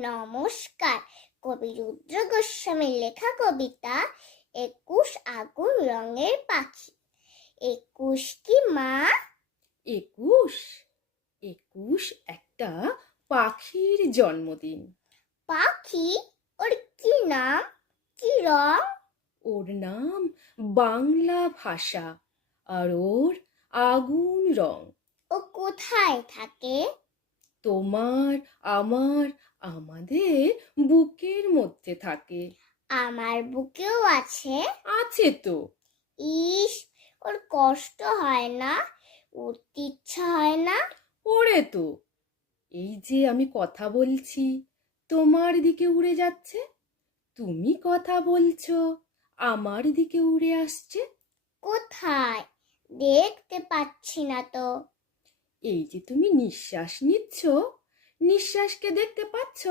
নমস্কার। কবি রুদ্র গোস্বামীর লেখা কবিতা ২১ আগুন রঙের পাখি। ২১ কি মা? ২১ ২১ একটা পাখির জন্মদিন। পাখি? ওর কি নাম, কি রং? ওর নাম বাংলা ভাষা, আর ওর আগুন রং। ও কোথায় থাকে? তোমার, আমার, আমাদের বুকের মধ্যে থাকে। আমার বুকেও আছে। আছে তো। ইস, ওর কষ্ট হয় না? উঠতে ইচ্ছা হয় না? ওরে তো, এই যে আমি কথা বলছি, তোমার দিকে উড়ে যাচ্ছে। তুমি কথা বলছো, আমার দিকে উড়ে আসছে। কোথায়? দেখতে পাচ্ছি না তো। এই যে তুমি নিঃশ্বাস নিচ্ছ, নিঃশ্বাসকে দেখতে পাচ্ছ?